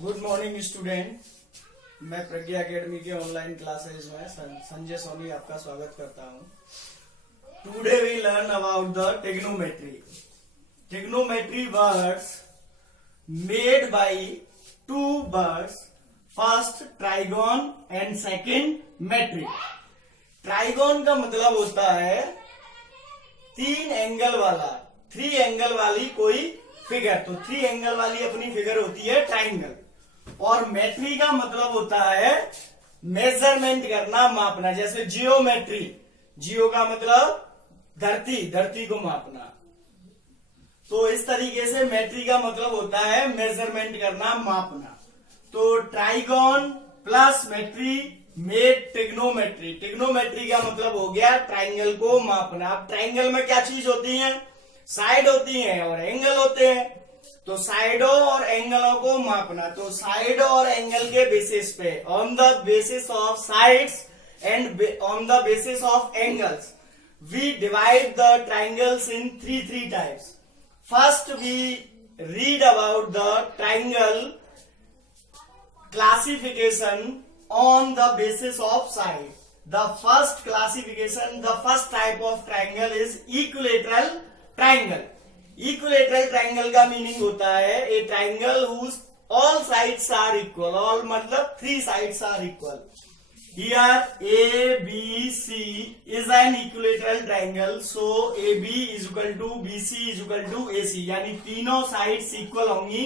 Good morning student. मैं Pragya academy के online classes में संजय सोनी आपका स्वागत करता हूं। Today we learn about the trigonometry. Trigonometry words made by two words, first trigon and second metric. Trigon का मतलब होता है तीन एंगल वाला, थ्री एंगल वाली कोई फिगर। तो थ्री एंगल वाली अपनी फिगर होती है ट्राइंगल। और मेट्री का मतलब होता है मेजरमेंट करना, मापना। जैसे जियोमेट्री, जियो का मतलब धरती, धरती को मापना। तो इस तरीके से मेट्री का मतलब होता है मेजरमेंट करना, मापना। तो trigon plus metry made trigonometry. Trigonometry का मतलब हो गया ट्राइंगल को मापना। अब ट्राइंगल में क्या चीज होती है? साइड होती है और एंगल होते हैं। तो साइडों और एंगलों को मापना। तो साइड और एंगल के बेसिस पे, on the basis of sides and on the basis of angles, we divide the triangles in three types. First we read about the triangle classification on the basis of side. The first classification, the first type of triangle is equilateral triangle. Equilateral triangle का meaning होता है a triangle whose all sides are equal. all मतलब three sides are equal. Here ABC is an equilateral triangle. So AB is equal to BC is equal to AC. यानी तीनों sides equal होंगी।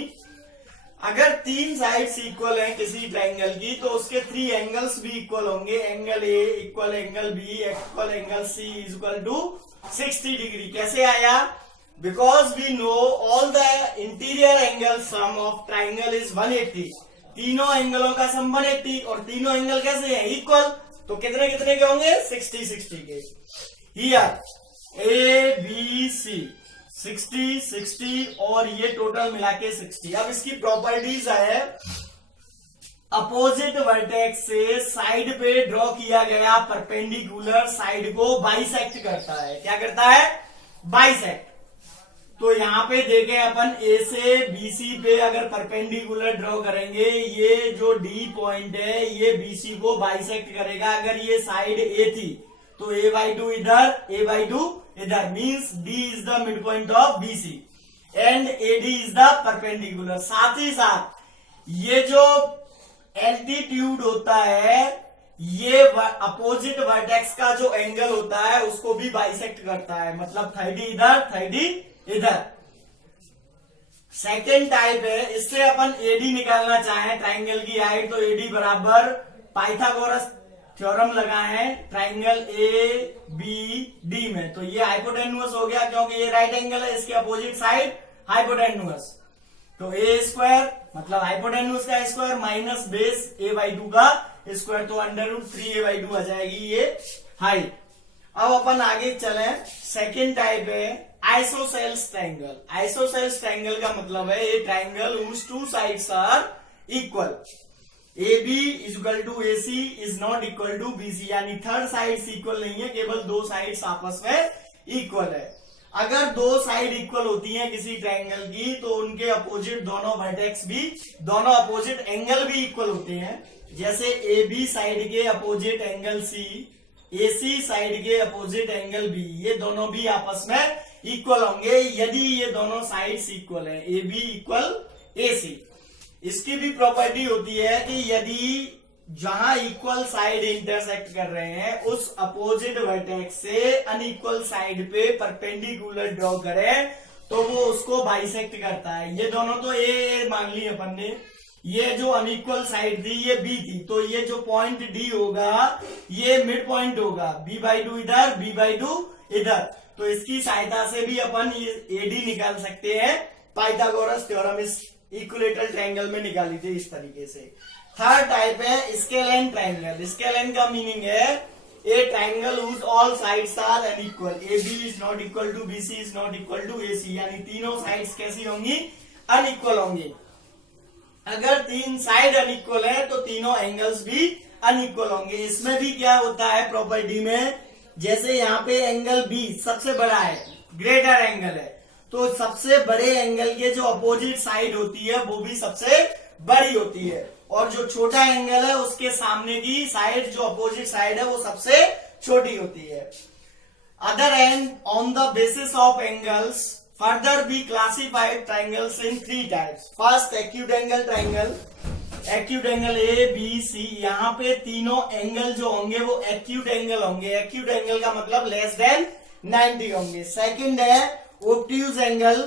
अगर तीन sides equal हैं किसी triangle की, तो उसके थ्री एंगल्स भी इक्वल होंगे। Angle A equal angle B equal angle C is equal to 60 degree. कैसे आया? Because we know all the interior angle sum of triangle is 180। तीनों एंगलों का सम 180 और तीनों एंगल कैसे हैं? इक्वल। तो कितने कितने के होंगे? 60 के। हियर ए बी सी 60 और ये टोटल मिला के 60। अब इसकी प्रॉपर्टीज है, अपोजिट वर्टेक्स से साइड पे ड्रॉ किया गया परपेंडिकुलर साइड को बाइसेक्ट करता है। क्या करता है? बाइसेक्ट। तो यहां पे देखें अपन ए से बीसी पे अगर परपेंडिकुलर ड्रॉ करेंगे, ये जो डी पॉइंट है ये बीसी को बाइसेक्ट करेगा। अगर ये साइड ए थी तो a/2 इधर, a/2 इधर, means D is the mid point of BC and AD is the perpendicular. साथ ही साथ ये जो एल्टीट्यूड होता है, ये अपोजिट वर्टेक्स का जो एंगल होता है उसको भी बाइसेक्ट करता है। मतलब 30 इधर 30 इधर। सेकेंड टाइप है, इससे अपन AD निकालना चाहें ट्राइंगल की हाइट, तो AD बराबर पाइथागोरस थ्योरम लगाए हैं ट्राइंगल ए बी डी में। तो ये हाइपोटेन्यूअस हो गया क्योंकि ये राइट एंगल है, इसके अपोजिट साइड हाइपोटेन्यूअस। तो ए स्क्वायर मतलब हाइपोटेन्यूअस का स्क्वायर माइनस बेस a/2 का स्क्वायर, तो √3a/2 आ जाएगी ये हाइट। अब अपन आगे चले। सेकेंड टाइप है आइसोसेल्स ट्राइंगल। आइसोसेल्स ट्राइंगल का मतलब है ये triangle whose two sides are equal. AB is equal to AC is not equal to BC, यानी थर्ड साइड्स इक्वल नहीं है, केवल दो साइड्स आपस में इक्वल है। अगर दो साइड इक्वल होती हैं किसी ट्राइंगल की, तो उनके अपोजिट दोनों वर्टेक्स भी, दोनों अपोजिट एंगल भी इक्वल होते हैं। जैसे AB साइड के opposite angle C, AC side के अपोजिट एंगल B, ये दोनों भी आपस में इक्वल होंगे यदि ये दोनों साइड्स इक्वल है, AB इक्वल AC। इसकी भी प्रॉपर्टी होती है कि यदि जहां इक्वल साइड इंटरसेक्ट कर रहे हैं उस अपोजिट वर्टेक्स से अनइक्वल साइड पे परपेंडिकुलर ड्रॉ करें, तो वो उसको बाइसेक्ट करता है। ये दोनों तो ए मान ली अपन ने, ये जो अनइक्वल साइड थी ये बी थी, तो ये जो पॉइंट डी होगा ये मिड पॉइंट होगा। b/2 इधर, b/2 इधर। तो इसकी सहायता से भी अपन AD निकाल सकते हैं। पाइथागोरस थ्योरम इस इक्विलेटरल ट्राइंगल में निकाली थी इस तरीके से। थर्ड टाइप है स्केलेन ट्राइंगल। स्केलेन का मीनिंग है a triangle whose all sides are unequal. AB is not equal to BC is not equal to AC, यानी तीनों साइड्स कैसी होंगी? अनइक्वल होंगी। अगर तीन साइड अनइक्वल है तो तीनों एंगल्स भी अनइक्वल होंगे। इसमें भी क्या होता है प्रॉपर्टी में, जैसे यहाँ पे एंगल B सबसे बड़ा है, ग्रेटर एंगल है, तो सबसे बड़े एंगल के जो अपोजिट साइड होती है वो भी सबसे बड़ी होती है, और जो छोटा एंगल है उसके सामने की साइड, जो अपोजिट साइड है, वो सबसे छोटी होती है। Other end, on the basis of angles, further be classified triangles in three types. First, acute angle triangle. Acute angle A B C, यहाँ पे तीनों एंगल जो होंगे वो एक्यूट एंगल होंगे। एक्यूट एंगल का मतलब लेस देन 90 होंगे। सेकंड है ऑब्ट्यूज एंगल।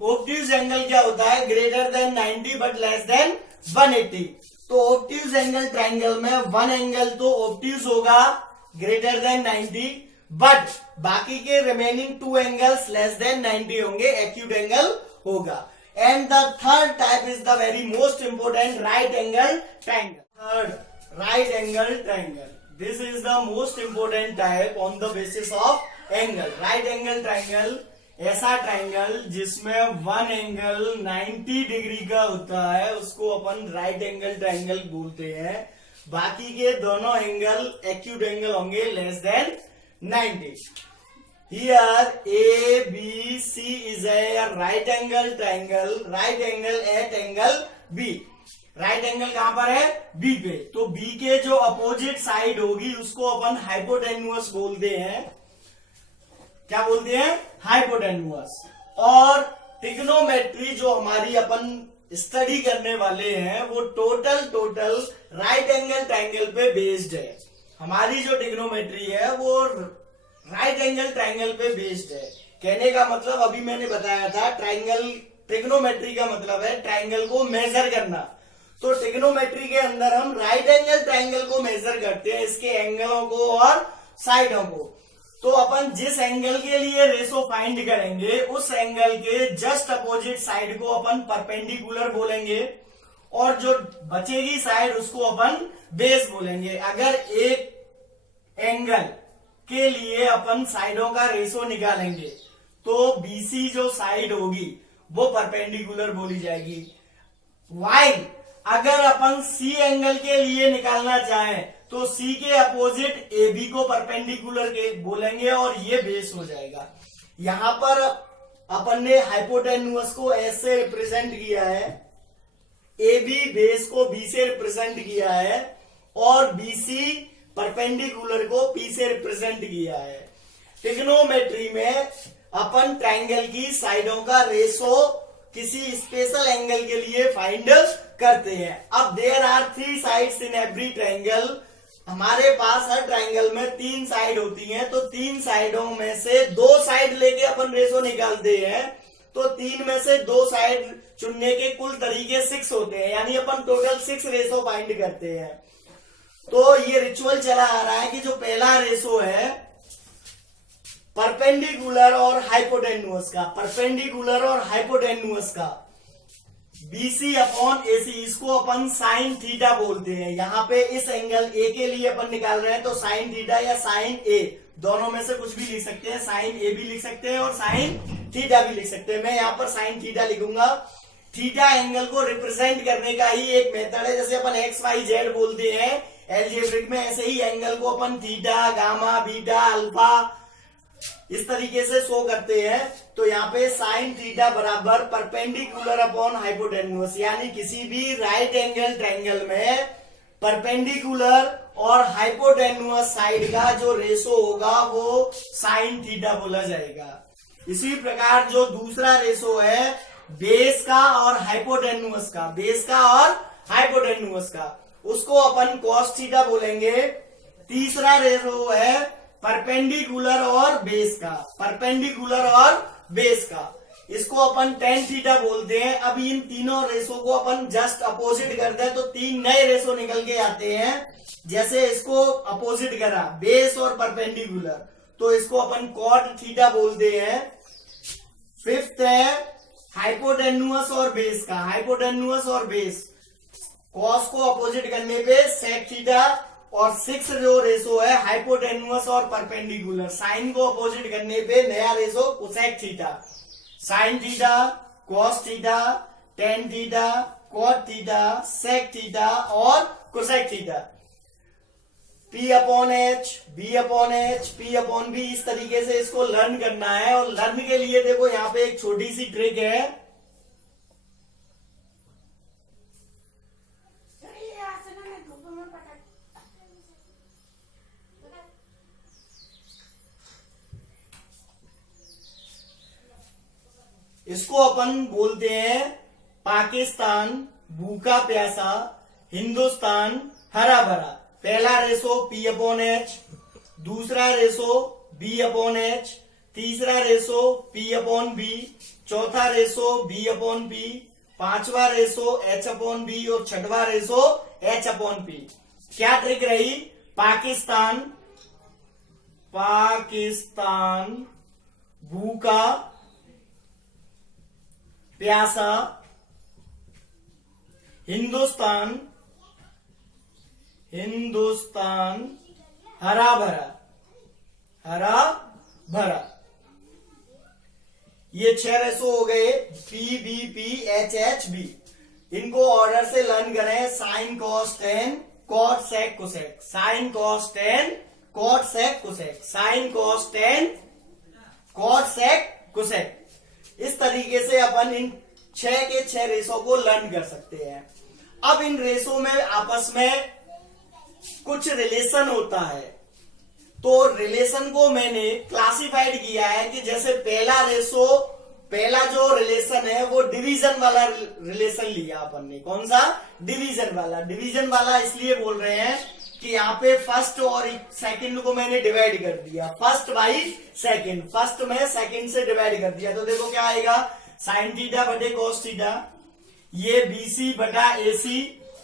ऑब्ट्यूज एंगल क्या होता है? Greater than 90 but less than 180। तो ऑब्ट्यूज एंगल ट्राइंगल में वन एंगल तो ऑब्ट्यूज होगा ग्रेटर देन 90, बट बाकी के remaining two angles less than 90 होंगे, एक्यूट एंगल होगा। And the third type is the very most important, right angle triangle. Third, right angle triangle. This is the most important type on the basis of angle. Right angle triangle ऐसा triangle जिसमें one angle 90 degree का होता है उसको अपन right angle triangle बोलते हैं। बाकी के दोनों एंगल एक्यूट एंगल होंगे less than 90। Here ABC is a right angle triangle, right angle at angle B. Right angle कहां पर है? B पे। तो B के जो अपोजिट साइड होगी उसको अपन हाइपोटेन्यूअस बोलते हैं। क्या बोलते हैं? हाइपोटेन्यूअस। और ट्रिग्नोमेट्री जो हमारी अपन स्टडी करने वाले हैं वो टोटल राइट एंगल ट्राइंगल पे बेस्ड है। हमारी जो ट्रिग्नोमेट्री है वो राइट एंगल ट्राइंगल पे बेस्ड है। कहने का मतलब अभी मैंने बताया था, ट्रिग्नोमेट्री का मतलब है ट्राइंगल को मेजर करना। तो ट्रिग्नोमेट्री के अंदर हम राइट एंगल ट्राइंगल को मेजर करते हैं, इसके एंगलों को और साइडों को। तो अपन जिस एंगल के लिए रेशो फाइंड करेंगे उस एंगल के जस्ट अपोजिट साइड को अपन परपेंडिकुलर बोलेंगे, और जो बचेगी साइड उसको अपन बेस बोलेंगे। अगर एक एंगल के लिए अपन साइडों का रेशो निकालेंगे तो बीसी जो साइड होगी वो परपेंडिकुलर बोली जाएगी। वाइल अगर अपन सी एंगल के लिए निकालना चाहें तो सी के अपोजिट ए बी को परपेंडिकुलर के बोलेंगे और ये बेस हो जाएगा। यहां पर अपन ने हाइपोटेन्यूअस को एस से रिप्रेजेंट किया है, ए बी बेस को बी से रिप्रेजेंट किया है, और बीसी परपेंडिकुलर को पी से रिप्रेजेंट किया है। ट्रिग्नोमेट्री में अपन ट्राइंगल की साइडों का रेशो किसी स्पेशल एंगल के लिए फाइंड करते हैं। अब there are 3 sides in every triangle. हमारे पास हर ट्राइंगल में 3 साइड होती हैं, तो 3 साइडों में से 2 साइड लेके अपन रेशो निकालते हैं। तो 3 में से 2 साइड चुनने के कुल तरीके 6 होते हैं, यानी अपन टोटल 6 रेशो फाइंड करते हैं। तो ये रिचुअल चला आ रहा है कि जो पहला रेशो है परपेंडिकुलर और हाइपोटेन्यूअस का, परपेंडिकुलर और हाइपोटेन्यूअस का बीसी अपॉन एसी, इसको अपन साइन थीटा बोलते हैं। यहाँ पे इस एंगल ए के लिए अपन निकाल रहे हैं तो साइन थीटा या साइन ए दोनों में से कुछ भी लिख सकते हैं, साइन ए भी लिख सकते हैं और साइन थीटा भी लिख सकते हैं। मैं यहाँ पर साइन थीटा लिखूंगा। थीटा एंगल को रिप्रेजेंट करने का ही एक मेथड है, जैसे अपन एक्स वाई जेड बोलते हैं एलजेब्रिक में, ऐसे ही एंगल को अपन थीटा, गामा, बीटा, अल्फा इस तरीके से शो करते हैं। तो यहाँ पे साइन थीटा बराबर परपेंडिकुलर अपॉन हाइपोटेन्यूअस, यानी किसी भी राइट एंगल ट्रायंगल में परपेंडिकुलर और हाइपोटेन्यूअस साइड का जो रेशो होगा वो साइन थीटा बोला जाएगा। इसी प्रकार जो दूसरा रेशो है बेस का और हाइपोटेन्यूअस का, बेस का और हाइपोटेन्यूअस का, उसको अपन कॉस थीटा बोलेंगे। तीसरा रेशो है परपेंडिकुलर और बेस का, परपेंडिकुलर और बेस का, इसको अपन टेन थीटा बोलते हैं। अब इन तीनों रेशो को अपन जस्ट अपोजिट करते हैं तो 3 नए रेशो निकल के आते हैं। जैसे इसको अपोजिट करा बेस और परपेंडिकुलर, तो इसको अपन कॉट थीटा बोलते हैं। फिफ्थ है हाइपोटेन्यूअस और बेस का, हाइपोटेन्यूअस और बेस, कॉस को अपोजिट करने पे सेक थीटा। और 6 जो रेशो है हाइपोटेन्यूअस और परपेंडिकुलर, साइन को अपोजिट करने पे नया ratio cosec theta, sine theta, cos theta, tan theta, cot theta, sec theta और cosec theta. P upon H, B upon H, P upon B, इस तरीके से इसको लर्न करना है। और लर्न के लिए देखो यहाँ पे एक छोटी सी ट्रिक है। इसको अपन बोलते हैं पाकिस्तान भूखा प्यासा, हिंदुस्तान हरा भरा। पहला रेशो P/H, दूसरा रेशो B/H, तीसरा रेशो P/B, चौथा रेशो B/P, पांचवा रेशो H/B और छठवा रेशो H/P। क्या ट्रिक रही? पाकिस्तान भूखा प्यासा, हिंदुस्तान हरा भरा। ये 6 रेशो हो गए P/B/P/H/B। इनको ऑर्डर से लर्न करें। Sine cos tan cot sec cosec, sine cos tan cot sec cosec, sine cos tan cot sec cosec. इस तरीके से अपन इन 6 के 6 रेशो को लर्न कर सकते हैं। अब इन रेशो में आपस में कुछ रिलेशन होता है, तो रिलेशन को मैंने क्लासिफाइड किया है कि जैसे पहला जो रिलेशन है वो डिवीजन वाला रिलेशन लिया अपन ने। कौन सा? डिवीजन वाला। डिवीजन वाला इसलिए बोल रहे हैं कि यहाँ पे फर्स्ट और सेकंड को मैंने डिवाइड कर दिया, फर्स्ट बाई सेकंड, फर्स्ट में सेकंड से डिवाइड कर दिया। तो देखो क्या आएगा, साइन थीटा बटे कॉस थीटा, ये BC बटा AC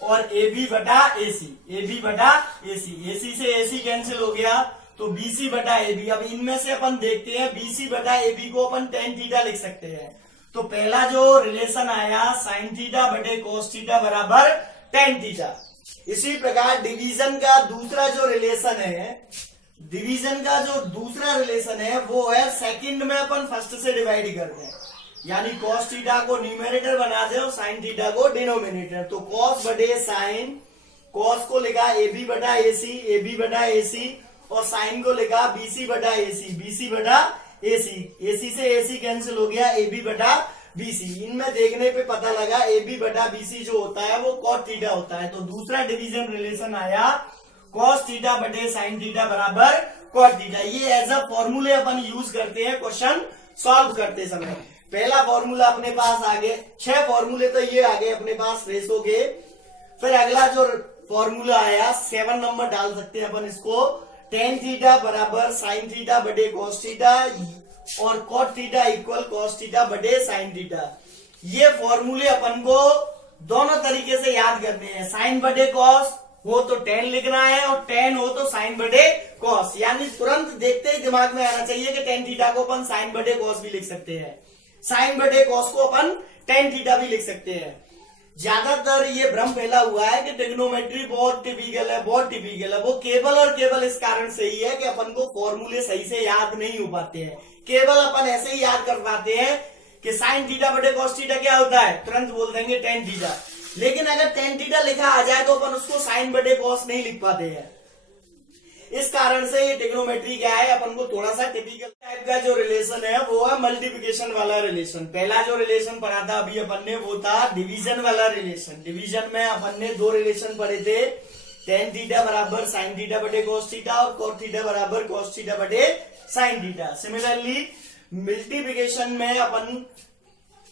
और AB बटा AC, AB बटा AC, AC से AC कैंसिल हो गया तो BC बटा AB। अब इनमें से अपन देखते हैं BC बटा AB को अपन tan थीटा लिख सकते हैं। तो पहला जो रिलेशन आया साइन थीटा बटे कॉस थीटा बराबर tan थीटा। इसी प्रकार डिवीजन का दूसरा जो रिलेशन है वो है सेकंड में अपन फर्स्ट से डिवाइड करते हैं, यानी कॉस थीटा को न्यूमेरेटर बना दे और साइन थीटा को डिनोमिनेटर। तो कॉस बटे साइन, कॉस को लिखा AB बटा AC, AB बटा AC और साइन को लिखा BC बटा AC, BC बटा AC, AC से AC कैंसिल हो गया, AB बटा BC। इनमें देखने पे पता लगा AB बटा BC जो होता है वो कॉट थीटा होता है। तो दूसरा डिवीजन रिलेशन आया कॉस थीटा बटे साइन थीटा बराबर कॉट थीटा। ये एज अ फॉर्मूले अपन यूज करते हैं क्वेश्चन सॉल्व करते समय। पहला फॉर्मूला अपने पास आ गए, 6 फॉर्मूले तो ये आ गए अपने पास रेशो के। फिर अगला जो फॉर्मूला आया 7 नंबर डाल सकते हैं अपन इसको, टेन थीटा बराबर साइन थीटा बटे कॉस थीटा और cot theta equal cos theta बटे साइन थीटा। ये फॉर्मूले अपन को दोनों तरीके से याद करने हैं। साइन बटे कॉस हो तो टेन लिखना है और टेन हो तो साइन बटे कॉस, यानी तुरंत देखते ही दिमाग में आना चाहिए कि टेन थीटा को अपन साइन बटे कॉस भी लिख सकते हैं, साइन बटे कॉस को अपन टेन थीटा भी लिख सकते हैं। ज्यादातर ये भ्रम फैला हुआ है कि ट्रिग्नोमेट्री बहुत टिपिकल है, वो केवल और केवल इस कारण से ही है कि अपन को फॉर्मूले सही से याद नहीं हो पाते हैं। केवल अपन ऐसे ही याद कर पाते हैं कि साइन थीटा बटे कॉस थीटा क्या होता है, तुरंत बोल देंगे टेन थीटा। लेकिन अगर टेन थीटा लिखा आ जाए तो अपन उसको साइन बटे कॉस नहीं लिख पाते हैं। इस कारण से ये ट्रिग्नोमेट्री क्या है, अपन को थोड़ा सा टिपिकल टाइप का जो रिलेशन है वो है मल्टीप्लिकेशन वाला रिलेशन। पहला जो रिलेशन पढ़ा था अभी अपन ने वो था डिवीजन वाला रिलेशन। डिवीजन में अपन ने 2 रिलेशन पढ़े थे, टेन थीटा बराबर साइन थीटा बटे कॉस थीटा और कॉट थीटा बराबर कॉस थीटा बटे साइन थीटा। सिमिलरली मल्टीप्लिकेशन में अपन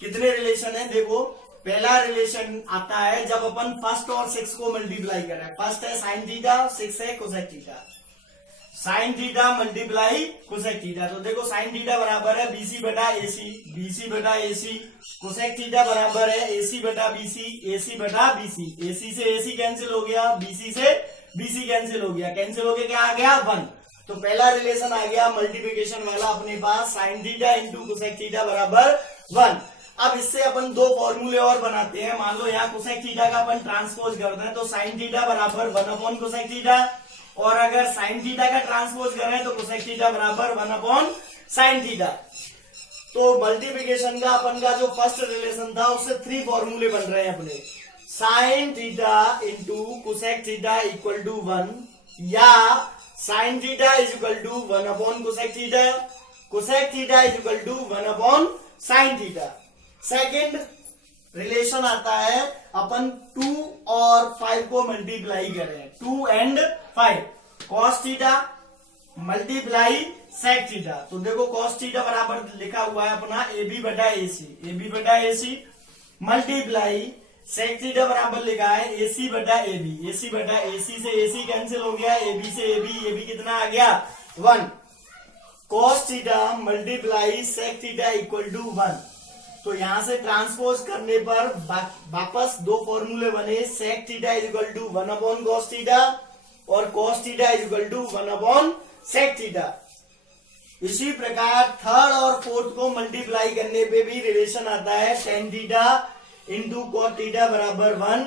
कितने रिलेशन है, देखो पहला रिलेशन आता है जब अपन फर्स्ट और 6 को मल्टीप्लाई करें। फर्स्ट है साइन थीटा, 6 है cosec theta, sine theta multiply cosec theta. तो देखो साइन थीटा बराबर है BC बटा AC, BC बटा AC, कोसेक थीटा बराबर है AC बटा BC, AC बटा BC, AC से AC कैंसिल हो गया, BC से BC कैंसिल हो गया, कैंसिल हो गया क्या आ गया 1। तो पहला रिलेशन आ गया मल्टीप्लिकेशन वाला अपने पास, sine theta into cosec theta बराबर 1। अब इससे अपन 2 फॉर्मूले और बनाते हैं। मान लो यहाँ कोसेक थीटा का अपन ट्रांसपोज करते हैं तो साइन थीटा बराबर 1 कोसेक थीटा, और अगर साइन थीटा का ट्रांसपोज करें तो कोसेक थीटा बराबर 1 साइन थीटा। तो मल्टीप्लिकेशन का अपन का जो फर्स्ट रिलेशन था उससे 3 फॉर्मूले बन रहे हैं अपने, sine theta into cosec theta equal to 1, या sine theta is equal to 1 cosec theta, cosec theta is equal to 1 sine theta. Second relation आता है अपन 2 और 5 को मल्टीप्लाई करें, 2 and 5, cos theta multiply sec theta. तो देखो cos थीटा बराबर लिखा हुआ है अपना AB बटा AC मल्टीप्लाई सेक थीटा बराबर लिखा है AC बटा AC से AC कैंसिल हो गया, AB से AB कितना आ गया 1, cos theta multiply sec theta equal to 1। तो यहां से ट्रांसपोज करने पर वापस दो फॉर्मूले बने, sec theta is equal to 1 upon cos theta और cos theta is equal to 1 upon sec theta. इसी प्रकार थर्ड और फोर्थ को मल्टीप्लाई करने पे भी रिलेशन आता है, tan theta into cot theta बराबर 1,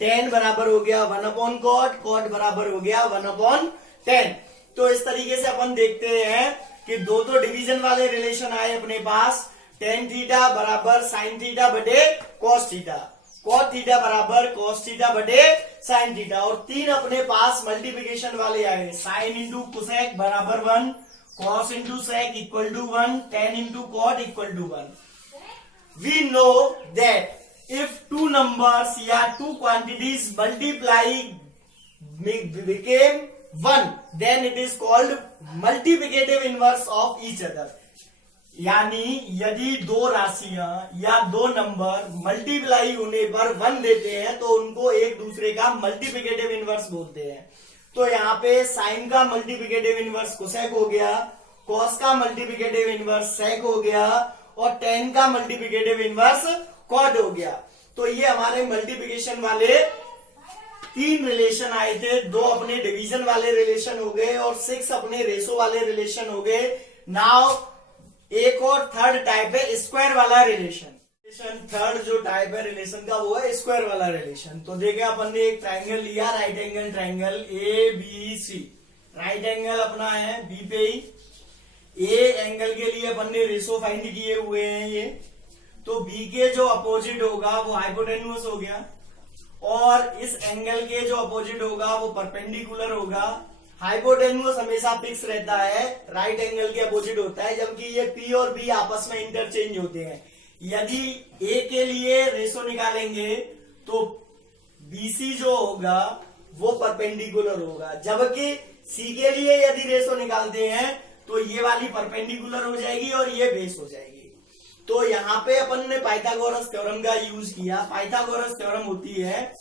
tan बराबर हो गया 1 अपॉन कॉट बराबर हो गया 1 अपॉन tan। तो इस तरीके से अपन देखते हैं कि दो तो डिवीजन वाले रिलेशन आए अपने पास, tan थीटा बराबर साइन थीटा बटे cos थीटा, cot थीटा बराबर cos थीटा बटे साइन थीटा, और तीन अपने पास मल्टीप्लिकेशन वाले आए, साइन इंटू कोसेक बराबर 1, cos into sec equal to 1, tan into cot equal to 1। We know that if two numbers या two quantities multiply became 1, then it is called multiplicative inverse of each other। यानी यदि दो राशियां या दो number multiply होने पर 1 देते हैं तो उनको एक दूसरे का मल्टीप्लिकेटिव इनवर्स बोलते हैं। तो यहाँ पे साइन का मल्टीप्लिकेटिव इनवर्स कोसेक हो गया, कॉस का मल्टीप्लिकेटिव इनवर्स सेक हो गया और टेन का मल्टीप्लिकेटिव इनवर्स कॉट हो गया। तो ये हमारे मल्टीप्लिकेशन वाले तीन रिलेशन आए थे, दो अपने डिवीजन वाले रिलेशन हो गए और 6 अपने रेशो वाले रिलेशन हो गए। नाउ एक और थर्ड टाइप है स्क्वायर वाला रिलेशन। थर्ड जो टाइप है रिलेशन का वो है स्क्वायर वाला रिलेशन। तो देखे अपन ने एक ट्राइंगल लिया, right angle triangle ABC, right angle अपना है बी पे ही, ए एंगल के लिए अपन ने रेशो फाइंड किए हुए हैं ये, तो बी के जो अपोजिट होगा वो हाइपोटेन्यूस हो गया और इस एंगल के जो अपोजिट होगा वो परपेंडिकुलर होगा। हाइपोटेन्यूस हमेशा फिक्स रहता है, राइट एंगल के अपोजिट होता है, जबकि ये पी और बी आपस में इंटरचेंज होते हैं। यदि ए के लिए रेशो निकालेंगे तो बीसी जो होगा वो परपेंडिकुलर होगा, जबकि सी के लिए यदि रेशो निकालते हैं तो ये वाली परपेंडिकुलर हो जाएगी और ये बेस हो जाएगी। तो यहाँ पे अपन ने पाइथागोरस थ्योरम का यूज किया। पाइथागोरस थ्योरम होती है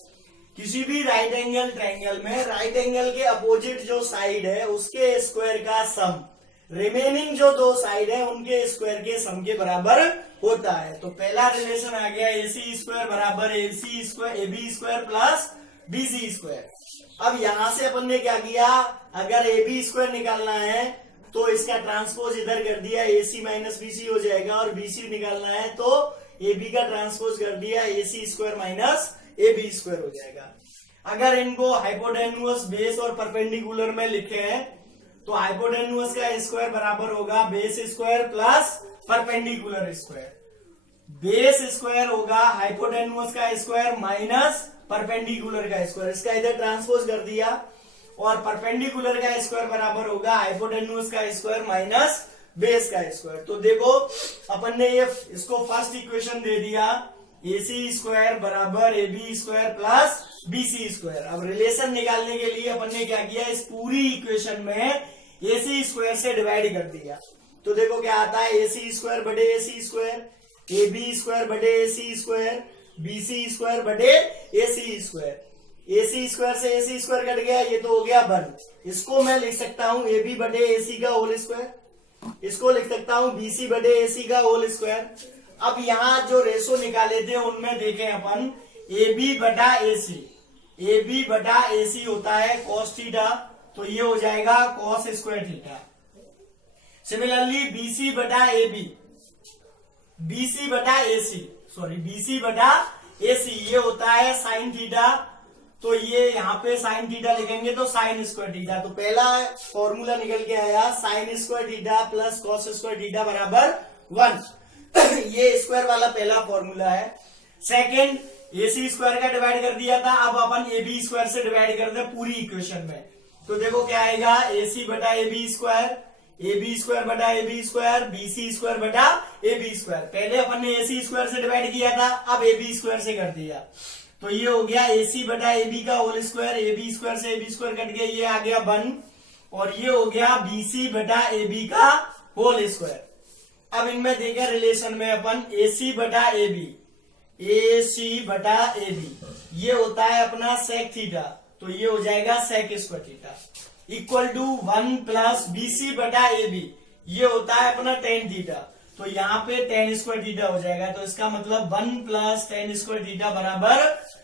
किसी भी राइट एंगल ट्रायंगल में राइट एंगल के अपोजिट जो साइड है उसके स्क्वायर का सम रिमेनिंग जो दो साइड है उनके स्क्वायर के सम के बराबर होता है। तो पहला रिलेशन आ गया AC स्क्वायर बराबर AC square AB square plus BC square. अब यहां से अपन ने क्या किया, अगर AB स्क्वायर निकालना है तो इसका ट्रांसपोज इधर कर दिया, AC माइनस BC हो जाएगा, और BC निकालना है तो AB का ट्रांसपोज कर दिया, AC square minus AB square हो जाएगा। अगर इनको हाइपोटेन्यूअस बेस और परपेंडिकुलर में लिखे हैं तो हाइपोटेन्यूअस का स्क्वायर बराबर होगा base square plus perpendicular square. Base square होगा हाइपोटेन्यूअस का स्क्वायर माइनस परपेंडिकुलर का स्क्वायर, इसका इधर ट्रांसपोज कर दिया, और परपेंडिकुलर का स्क्वायर बराबर होगा हाइपोटेन्यूअस का स्क्वायर माइनस बेस का स्क्वायर। तो देखो अपन ने ये इसको फर्स्ट इक्वेशन दे दिया, AC स्क्वायर बराबर AB square plus BC square. अब रिलेशन निकालने के लिए अपन ने क्या किया, इस पूरी इक्वेशन में AC स्क्वायर से डिवाइड कर दिया। तो देखो क्या आता है, AC स्क्वायर बटे AC स्क्वायर, AB स्क्वायर बटे AC स्क्वायर, BC स्क्वायर बटे AC स्क्वायर। AC स्क्वायर से AC स्क्वायर कट गया, ये तो हो गया 1। इसको मैं लिख सकता हूं AB बटे AC का होल स्क्वायर, इसको लिख सकता हूं BC बटे AC का होल स्क्वायर। अब यहाँ जो रेशो निकाले थे उनमें देखें अपन AB बटा AC होता है cos थीटा, तो ये हो जाएगा cos square theta. Similarly BC बटा AC ये होता है साइन थीटा, तो ये यहाँ पे साइन थीटा लिखेंगे तो साइन स्क्वायर थीटा। तो पहला फॉर्मूला निकल के आया sign square theta plus cos square theta बराबर 1। ये स्क्वायर वाला पहला फॉर्मूला है। सेकंड AC स्क्वायर का डिवाइड कर दिया था, अब अपन AB स्क्वायर से डिवाइड कर दे पूरी इक्वेशन में। तो देखो क्या आएगा, AC बटा AB स्क्वायर, AB स्क्वायर बटा AB स्क्वायर, BC स्क्वायर बटा AB स्क्वायर। पहले अपन ने AC स्क्वायर से डिवाइड किया था, अब AB स्क्वायर से कर दिया, तो ये हो गया AC बटा AB का होल स्क्वायर, AB स्क्वायर से AB स्क्वायर कट गया, ये आ गया 1, और ये हो गया BC बटा AB का होल स्क्वायर। अब इनमें देखें रिलेशन में अपन AC बटा AB, AC बटा AB ये होता है अपना सेक थीटा, तो ये हो जाएगा sec square theta equal to 1 plus BC बटा AB ये होता है अपना टेन थीटा, तो यहाँ पे टेन स्क्वायर थीटा हो जाएगा। तो इसका मतलब 1 प्लस टेन स्क्वायर थीटा बराबर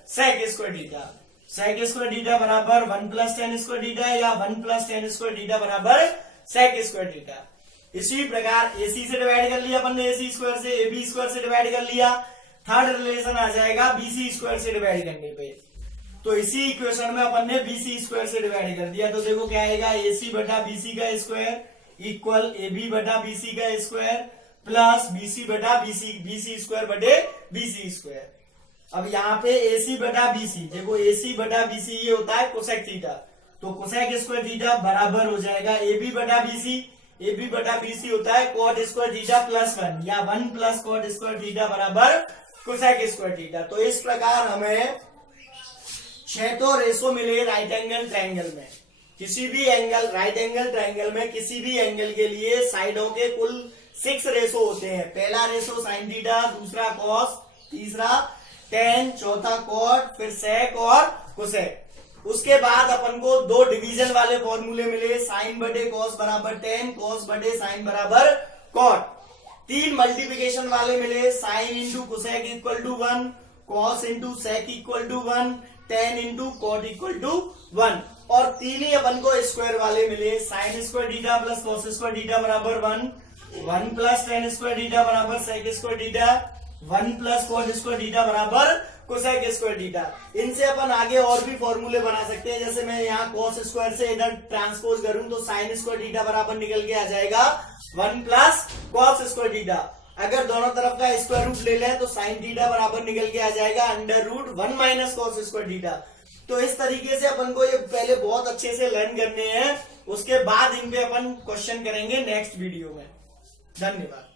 sec square theta. Sec square theta बराबर 1 प्लस टेन स्क्वायर थीटा या 1 प्लस टेन स्क्वायर थीटा बराबर सेक स्क्वायर थीटा। इसी प्रकार AC से डिवाइड कर लिया अपन ने AC स्क्वायर से, AB स्क्वायर से डिवाइड कर लिया, थर्ड रिलेशन आ जाएगा BC स्क्वायर से डिवाइड करने पे। तो इसी इक्वेशन में अपन ने BC स्क्वायर से डिवाइड कर दिया, तो देखो क्या आएगा AC बटा BC का स्क्वायर इक्वल AB बटा BC का स्क्वायर प्लस BC बटा BC स्क्वायर बटे BC स्क्वायर। अब यहाँ पे AC बटा BC, देखो AC बटा BC ये होता है कोसेक थीटा, तो कोसेक स्क्वायर थीटा बराबर हो जाएगा AB बटा BC, AB बटा BC होता है कॉट स्क्वायर थीटा प्लस 1 या 1 प्लस कॉट स्क्वायर थीटा बराबर कोसेक स्क्वायर थीटा। तो इस प्रकार हमें 6 तो रेशो मिले राइट एंगल ट्रायंगल में। किसी भी एंगल राइट एंगल ट्रायंगल में किसी भी एंगल के लिए साइडों के कुल 6 रेशो होते हैं। पहला रेशो साइन थीटा, दूसरा कॉस, तीसरा टेन, चौथा कॉट, फिर सेक और कोसेक। उसके बाद अपन को 2 डिवीजन वाले फॉर्मूले मिले, साइन बटे कॉस बराबर टेन, कॉस बटे साइन बराबर कॉट। 3 मल्टीप्लिकेशन वाले मिले, sine into cosec equal to 1, cos into sec equal to 1, tan into cot equal to 1। और 3 ही अपन को स्क्वायर वाले मिले, sine square theta plus cos square theta बराबर 1, 1 प्लस टेन स्क्वायर थीटा बराबर sec square theta, 1 plus cot square theta बराबर cosec square theta. इनसे अपन आगे और भी फॉर्मूले बना सकते हैं, जैसे मैं यहाँ कॉस स्क्वायर से इधर ट्रांसपोज करूं तो साइन स्क्वायर थीटा बराबर निकल के आ जाएगा 1 प्लस कॉस स्क्वायर थीटा। अगर दोनों तरफ का स्क्वायर रूट ले लें तो साइन थीटा बराबर निकल के आ जाएगा under root 1 minus cos square theta. तो इस तरीके से अपन को ये पहले बहुत अच्छे से लर्न करने हैं, उसके बाद इन पे अपन क्वेश्चन करेंगे नेक्स्ट वीडियो में। धन्यवाद।